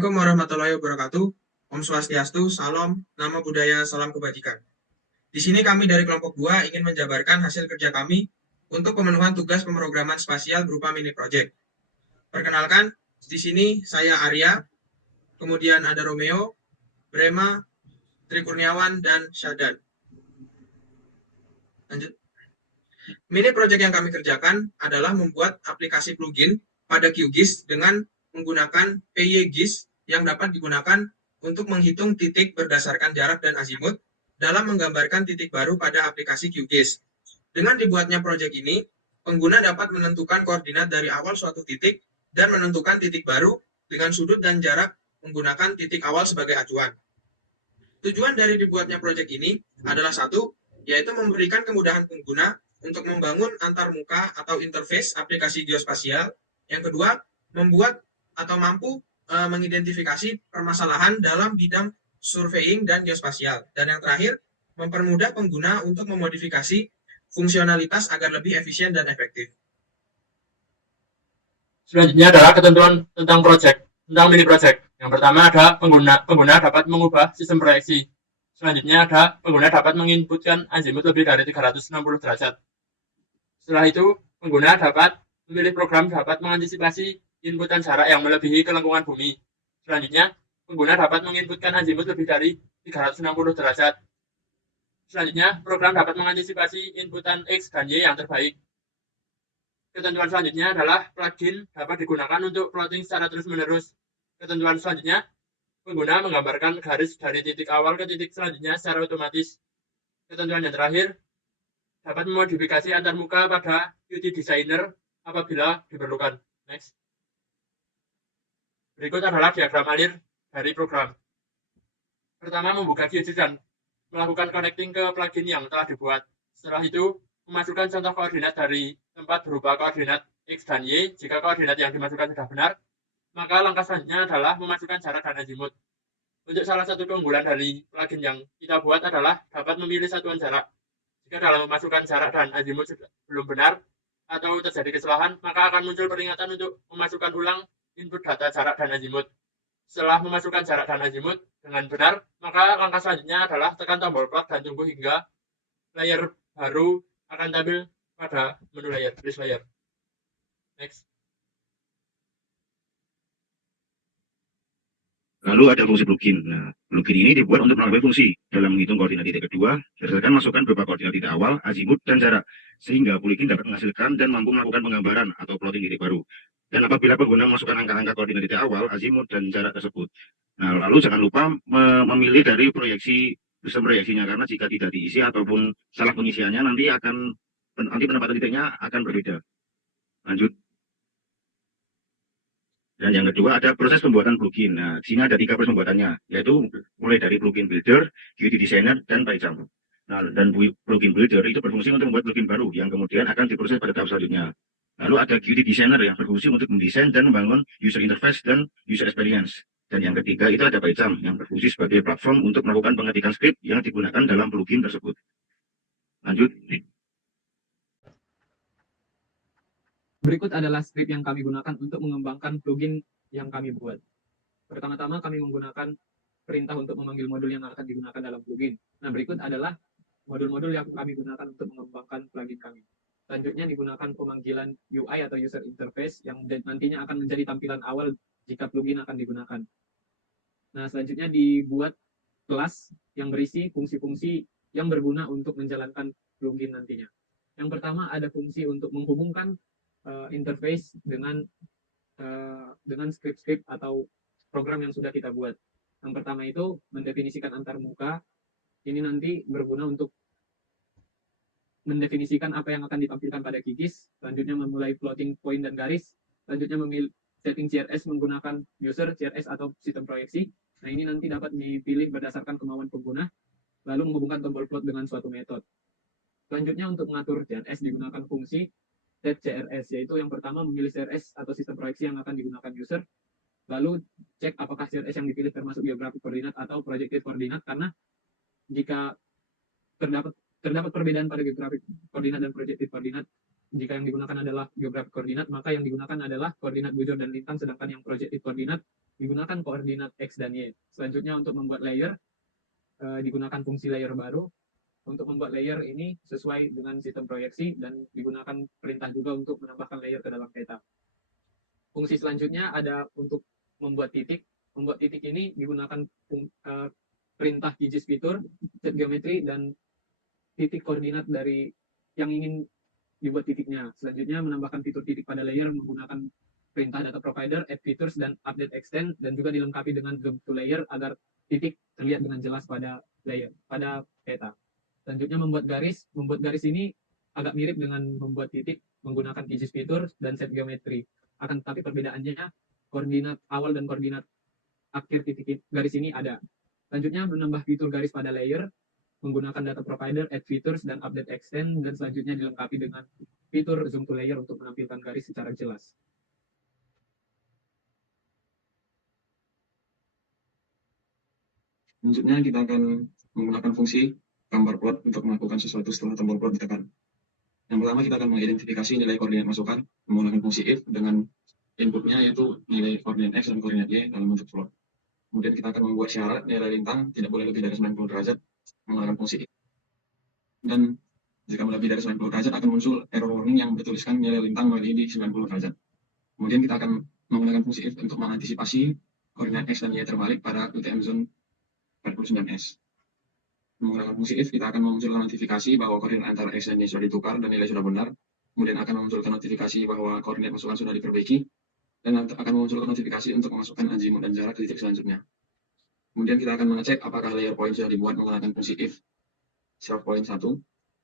Assalamualaikum warahmatullahi wabarakatuh. Om Swastiastu, Salam, Nama Budaya, Salam Kebajikan. Di sini kami dari kelompok 2 ingin menjabarkan hasil kerja kami untuk pemenuhan tugas pemrograman spasial berupa mini project. Perkenalkan, di sini saya Arya, kemudian ada Romeo, Brema, Tri Kurniawan, dan Syadan. Lanjut. Mini project yang kami kerjakan adalah membuat aplikasi plugin pada QGIS dengan menggunakan PYGIS yang dapat digunakan untuk menghitung titik berdasarkan jarak dan azimut dalam menggambarkan titik baru pada aplikasi QGIS. Dengan dibuatnya proyek ini, pengguna dapat menentukan koordinat dari awal suatu titik dan menentukan titik baru dengan sudut dan jarak menggunakan titik awal sebagai acuan. Tujuan dari dibuatnya proyek ini adalah satu, yaitu memberikan kemudahan pengguna untuk membangun antarmuka atau interface aplikasi geospasial. Yang kedua, membuat atau mampu mengidentifikasi permasalahan dalam bidang surveying dan geospasial. Dan yang terakhir, mempermudah pengguna untuk memodifikasi fungsionalitas agar lebih efisien dan efektif. Selanjutnya adalah ketentuan tentang mini project. Yang pertama ada pengguna dapat mengubah sistem proyeksi. Selanjutnya ada pengguna dapat menginputkan azimut lebih dari 360 derajat. Setelah itu, pengguna dapat memilih program dapat mengantisipasi inputan jarak yang melebihi ke lengkungan bumi. Selanjutnya, pengguna dapat menginputkan azimut lebih dari 360 derajat. Selanjutnya, program dapat mengantisipasi inputan X dan Y yang terbaik. Ketentuan selanjutnya adalah plugin dapat digunakan untuk plotting secara terus-menerus. Ketentuan selanjutnya, pengguna menggambarkan garis dari titik awal ke titik selanjutnya secara otomatis. Ketentuan yang terakhir, dapat memodifikasi antarmuka pada Qt Designer apabila diperlukan. Next. Berikut adalah diagram alir dari program. Pertama, membuka Qt dan melakukan connecting ke plugin yang telah dibuat. Setelah itu, memasukkan contoh koordinat dari tempat berupa koordinat X dan Y. Jika koordinat yang dimasukkan sudah benar, maka langkah selanjutnya adalah memasukkan jarak dan azimut. Untuk salah satu keunggulan dari plugin yang kita buat adalah dapat memilih satuan jarak. Jika dalam memasukkan jarak dan azimut belum benar atau terjadi kesalahan, maka akan muncul peringatan untuk memasukkan ulang input data jarak dan azimut. Setelah memasukkan jarak dan azimut dengan benar, maka langkah selanjutnya adalah tekan tombol plot dan tunggu hingga layer baru akan tampil pada menu layer, list layer. Next. Lalu ada fungsi plugin. Nah, plugin ini dibuat untuk melakukan fungsi dalam menghitung koordinat titik kedua berdasarkan masukan berupa koordinat titik awal, azimut, dan jarak, sehingga plugin dapat menghasilkan dan mampu melakukan penggambaran atau plotting titik baru. Dan apabila pengguna memasukkan angka-angka koordinat titik awal, azimut, dan jarak tersebut. Nah, lalu jangan lupa memilih dari sistem proyeksinya, karena jika tidak diisi ataupun salah pengisiannya, nanti penempatan titiknya akan berbeda. Lanjut. Dan yang kedua ada proses pembuatan plugin. Nah, di sini ada 3 proses pembuatannya, yaitu mulai dari plugin builder, Qt Designer, dan PyCharm. Nah, dan plugin builder itu berfungsi untuk membuat plugin baru yang kemudian akan diproses pada tahap selanjutnya. Lalu ada Qt Designer yang berfungsi untuk mendesain dan membangun user interface dan user experience. Dan yang ketiga itu ada PyCharm yang berfungsi sebagai platform untuk melakukan pengetikan skrip yang digunakan dalam plugin tersebut. Lanjut. Berikut adalah skrip yang kami gunakan untuk mengembangkan plugin yang kami buat. Pertama-tama kami menggunakan perintah untuk memanggil modul yang akan digunakan dalam plugin. Nah, berikut adalah modul-modul yang kami gunakan untuk mengembangkan plugin kami. Selanjutnya digunakan pemanggilan UI atau user interface yang nantinya akan menjadi tampilan awal jika plugin akan digunakan. Nah, selanjutnya dibuat kelas yang berisi fungsi-fungsi yang berguna untuk menjalankan plugin nantinya. Yang pertama ada fungsi untuk menghubungkan interface dengan script-script atau program yang sudah kita buat. Yang pertama itu mendefinisikan antarmuka. Ini nanti berguna untuk mendefinisikan apa yang akan ditampilkan pada QGIS. Selanjutnya memulai plotting point dan garis. Selanjutnya memilih setting CRS menggunakan user, CRS atau sistem proyeksi. Nah, ini nanti dapat dipilih berdasarkan kemauan pengguna, lalu menghubungkan tombol plot dengan suatu metode. Selanjutnya untuk mengatur CRS digunakan fungsi set CRS, yaitu yang pertama memilih CRS atau sistem proyeksi yang akan digunakan user, lalu cek apakah CRS yang dipilih termasuk geographic koordinat atau projected koordinat, karena jika terdapat perbedaan pada geographic koordinat dan projected koordinat, jika yang digunakan adalah geographic koordinat, maka yang digunakan adalah koordinat bujur dan lintang, sedangkan yang projected koordinat digunakan koordinat X dan Y. Selanjutnya untuk membuat layer, digunakan fungsi layer baru. Untuk membuat layer ini sesuai dengan sistem proyeksi dan digunakan perintah juga untuk menambahkan layer ke dalam peta. Fungsi selanjutnya ada untuk membuat titik. Membuat titik ini digunakan perintah QGIS fitur, set geometri, dan titik koordinat dari yang ingin dibuat titiknya. Selanjutnya menambahkan fitur titik pada layer menggunakan perintah data provider, add features, dan update extend, dan juga dilengkapi dengan zoom to layer agar titik terlihat dengan jelas pada layer, pada peta. Selanjutnya membuat garis ini agak mirip dengan membuat titik menggunakan QGIS fitur dan set geometri. Akan tetapi perbedaannya koordinat awal dan koordinat akhir titik garis ini ada. Selanjutnya menambah fitur garis pada layer menggunakan data provider, add features, dan update extend, dan selanjutnya dilengkapi dengan fitur zoom to layer untuk menampilkan garis secara jelas. Selanjutnya kita akan menggunakan fungsi gambar plot untuk melakukan sesuatu setelah tombol plot ditekan. Yang pertama kita akan mengidentifikasi nilai koordinat masukan menggunakan fungsi if dengan inputnya yaitu nilai koordinat X dan koordinat Y dalam bentuk plot. Kemudian kita akan membuat syarat nilai lintang tidak boleh lebih dari 90 derajat menggunakan fungsi if. Dan jika melebihi dari 90 derajat akan muncul error warning yang bertuliskan nilai lintang melebihi di 90 derajat. Kemudian kita akan menggunakan fungsi if untuk mengantisipasi koordinat X dan Y terbalik pada UTM zone 49S. Menggunakan fungsi if kita akan memunculkan notifikasi bahwa koordinat antara X dan Y sudah ditukar dan nilai sudah benar. Kemudian akan memunculkan notifikasi bahwa koordinat masukan sudah diperbaiki dan akan memunculkan notifikasi untuk memasukkan azimut dan jarak ke titik selanjutnya. Kemudian kita akan mengecek apakah layer point sudah dibuat menggunakan fungsi if self point 1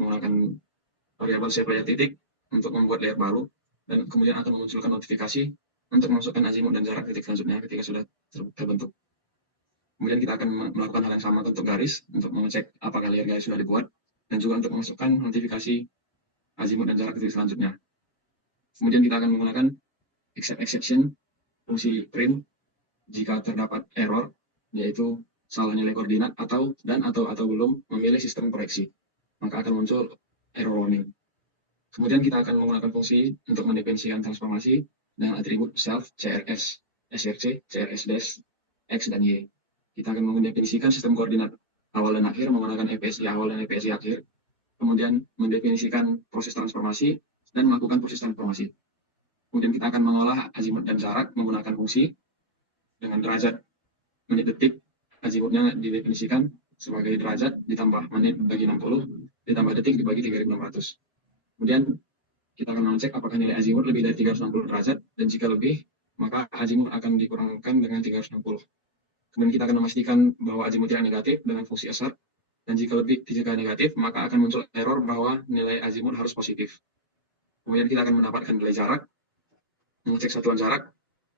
menggunakan variabel shape layer titik untuk membuat layer baru dan kemudian akan memunculkan notifikasi untuk memasukkan azimut dan jarak titik selanjutnya ketika sudah terbentuk. Kemudian kita akan melakukan hal yang sama untuk garis, untuk mengecek apakah layer garis sudah dibuat, dan juga untuk memasukkan notifikasi azimut dan jarak titik selanjutnya. Kemudian kita akan menggunakan accept exception, fungsi print, jika terdapat error, yaitu salah nilai koordinat atau belum memilih sistem koreksi, maka akan muncul error warning. Kemudian kita akan menggunakan fungsi untuk mendefinisikan transformasi dengan atribut self, CRS, SRC, CRS dash, X dan Y. Kita akan mendefinisikan sistem koordinat awal dan akhir menggunakan EPSI awal dan EPSI akhir. Kemudian mendefinisikan proses transformasi dan melakukan proses transformasi. Kemudian kita akan mengolah azimut dan jarak menggunakan fungsi dengan derajat menit detik. Azimutnya didefinisikan sebagai derajat ditambah menit dibagi 60 ditambah detik dibagi 3600. Kemudian kita akan mengecek apakah nilai azimut lebih dari 360 derajat dan jika lebih maka azimut akan dikurangkan dengan 360. Kemudian kita akan memastikan bahwa azimut yang negatif dengan fungsi assert, dan jika negatif, maka akan muncul error bahwa nilai azimut harus positif. Kemudian kita akan mendapatkan nilai jarak, mengecek satuan jarak,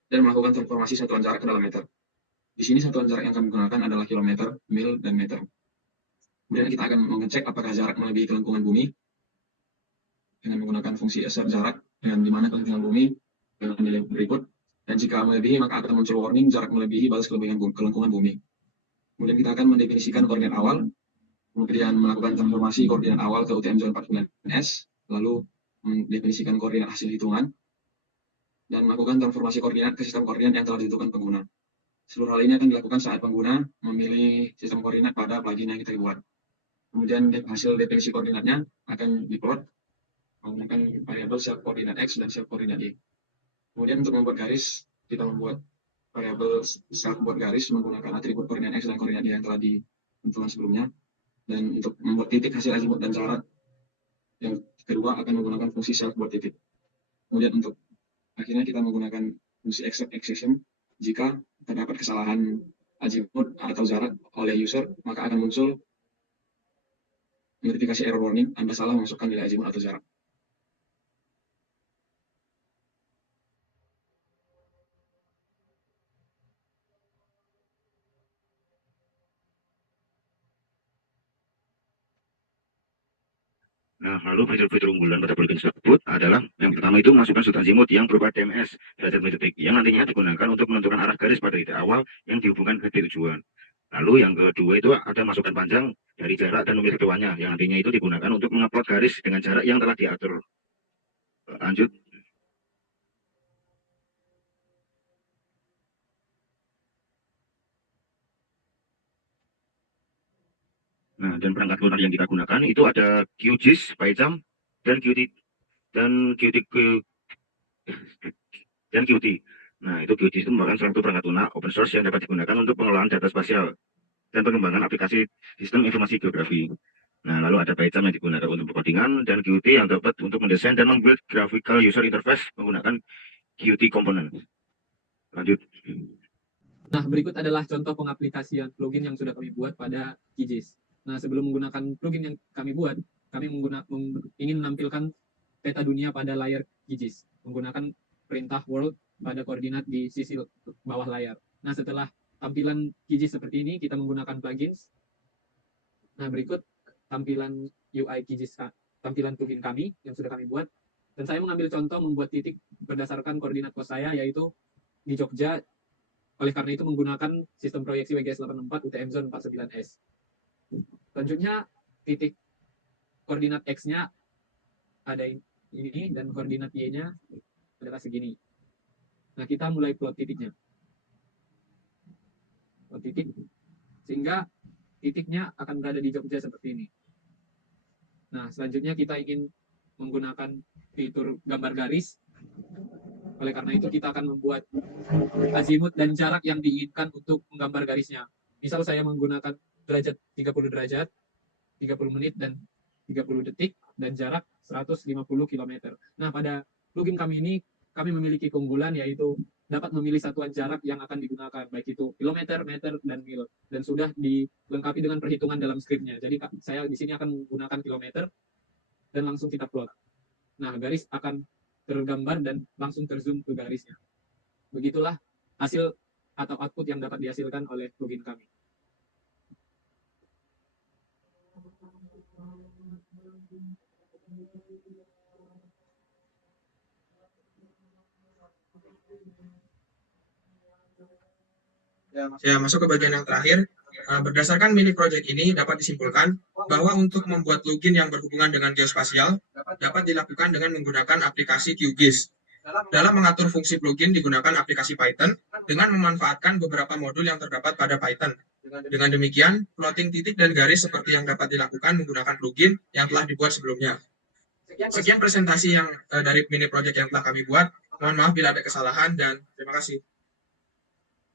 dan melakukan transformasi satuan jarak ke dalam meter. Di sini satuan jarak yang kami gunakan adalah kilometer, mil, dan meter. Kemudian kita akan mengecek apakah jarak melebihi kelengkungan bumi dengan menggunakan fungsi assert jarak, dengan di mana kelengkungan bumi dengan nilai berikut. Dan jika melebihi, maka akan muncul warning jarak melebihi batas kelengkungan bumi. Kemudian kita akan mendefinisikan koordinat awal, kemudian melakukan transformasi koordinat awal ke UTM zone 49S, lalu mendefinisikan koordinat hasil hitungan, dan melakukan transformasi koordinat ke sistem koordinat yang telah ditentukan pengguna. Seluruh hal ini akan dilakukan saat pengguna memilih sistem koordinat pada plugin yang kita buat. Kemudian hasil definisi koordinatnya akan diplot menggunakan variabel self koordinat X dan self koordinat Y. Kemudian untuk membuat garis, kita membuat variabel self buat garis menggunakan atribut koordinat X dan koordinat Y yang telah ditentukan sebelumnya. Dan untuk membuat titik hasil azimut dan jarak yang kedua akan menggunakan fungsi self buat titik. Kemudian untuk akhirnya kita menggunakan fungsi accept exception. Jika terdapat kesalahan azimut atau jarak oleh user, maka akan muncul notifikasi error warning, Anda salah memasukkan nilai azimut atau jarak. Nah, lalu fitur-fitur unggulan pada plugin tersebut adalah yang pertama itu masukkan sudut azimut yang berupa DMS, derajat menit detik, yang nantinya digunakan untuk menentukan arah garis pada titik awal yang dihubungkan ke titik tujuan. Lalu yang kedua itu ada masukan panjang dari jarak dan nomor keduanya, yang nantinya itu digunakan untuk mengupload garis dengan jarak yang telah diatur. Lanjut. Nah, dan perangkat lunak yang kita gunakan itu ada QGIS, PyCharm, dan Qt dan Qt. Nah, itu QGIS itu merupakan suatu perangkat lunak open source yang dapat digunakan untuk pengelolaan data spasial dan pengembangan aplikasi sistem informasi geografi. Nah, lalu ada PyCharm yang digunakan untuk codingan dan Qt yang dapat untuk mendesain dan membuat graphical user interface menggunakan Qt component. Lanjut. Nah, berikut adalah contoh pengaplikasian plugin yang sudah kami buat pada QGIS. Nah, sebelum menggunakan plugin yang kami buat, kami ingin menampilkan peta dunia pada layar QGIS menggunakan perintah world pada koordinat di sisi bawah layar. Nah, setelah tampilan QGIS seperti ini, kita menggunakan plugins. Nah, berikut tampilan UI QGIS, tampilan plugin kami yang sudah kami buat. Dan saya mengambil contoh membuat titik berdasarkan koordinat pos saya, yaitu di Jogja. Oleh karena itu menggunakan sistem proyeksi WGS 84 UTM Zone 49S. Selanjutnya, titik koordinat X-nya ada ini dan koordinat Y-nya adalah segini. Nah, kita mulai plot titiknya. Plot titik, sehingga titiknya akan berada di Jogja seperti ini. Nah, selanjutnya kita ingin menggunakan fitur gambar garis. Oleh karena itu kita akan membuat azimut dan jarak yang diinginkan untuk menggambar garisnya. Misal saya menggunakan derajat 30 derajat, 30 menit, dan 30 detik, dan jarak 150 km. Nah, pada plugin kami ini, kami memiliki keunggulan yaitu dapat memilih satuan jarak yang akan digunakan, baik itu kilometer, meter, dan mil. Dan sudah dilengkapi dengan perhitungan dalam skripnya. Jadi saya di sini akan menggunakan kilometer, dan langsung kita plot. Nah, garis akan tergambar dan langsung terzoom ke garisnya. Begitulah hasil atau output yang dapat dihasilkan oleh plugin kami. Ya, masuk ke bagian yang terakhir. Berdasarkan mini project ini dapat disimpulkan bahwa untuk membuat plugin yang berhubungan dengan geospasial dapat dilakukan dengan menggunakan aplikasi QGIS. Dalam mengatur fungsi plugin digunakan aplikasi Python dengan memanfaatkan beberapa modul yang terdapat pada Python. Dengan demikian, plotting titik dan garis seperti yang dapat dilakukan menggunakan plugin yang telah dibuat sebelumnya. Sekian presentasi yang dari mini project yang telah kami buat. Mohon maaf bila ada kesalahan dan terima kasih.